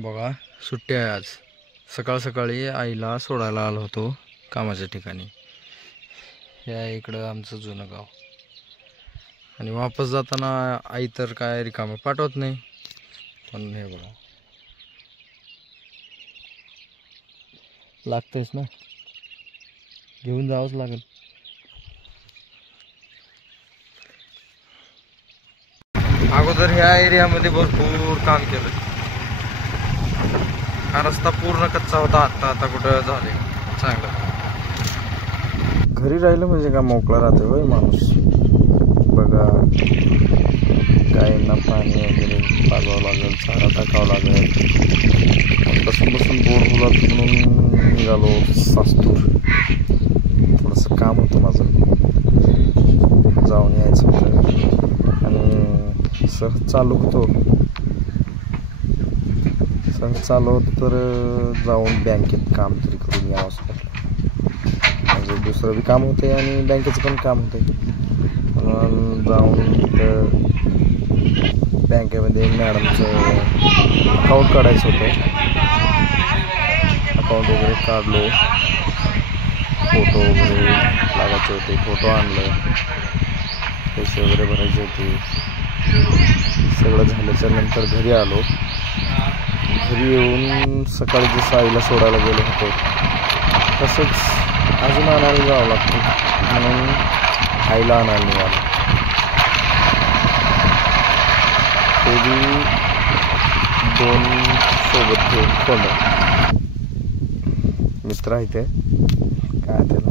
बघा सुट्टी आहे आज। सकाळ सकाळी आईला सोडायला आलो होतो कामाच्या ठिकाणी। हे आहे इकडं आमचं जुनं गाव। आणि वापस जाताना आई तर काय रिकामे पाठवत नाही, पण हे बघा लागतंयच ना, घेऊन जावंच लागेल। अगोदर ह्या एरियामध्ये भरपूर काम केलं। हा रस्ता पूर्ण कच्चा होता, आता कुठं झाले चांगलं। घरी राहिलं म्हणजे का मोकळा राहते होय माणूस। बघा गायींना पाणी वगैरे पाजवावं लागेल, चारा टाकावं लागेल। बसून बसून बोर होलात म्हणून निघालो सास्तूर। थोडंसं काम होतं माझं, जाऊन यायचं होतं। आणि सहज चालू होतो तर जाऊन बँकेत काम तरी करून यावं असं वाटलं। म्हणजे दुसरं बी काम होते आणि बँकेचं पण काम होते, म्हणून जाऊन तिथं बँकेमध्ये मॅडमचं अकाउंट काढायचं होतं। अकाउंट वगैरे काढलो, फोटो वगैरे लागायचे होते, फोटो आणलं, पैसे वगैरे भरायचे होते। सगळं झाल्याच्या नंतर घरी आलो। घरी येऊन सकाळी जसं आईला सोडायला गेलो होतो तसंच अजून आणायला जावं लागतं, म्हणून आईला आणायला निघालो। ते बी 2 सोबत घेऊन कोंड मित्र आहे ते काय त्याला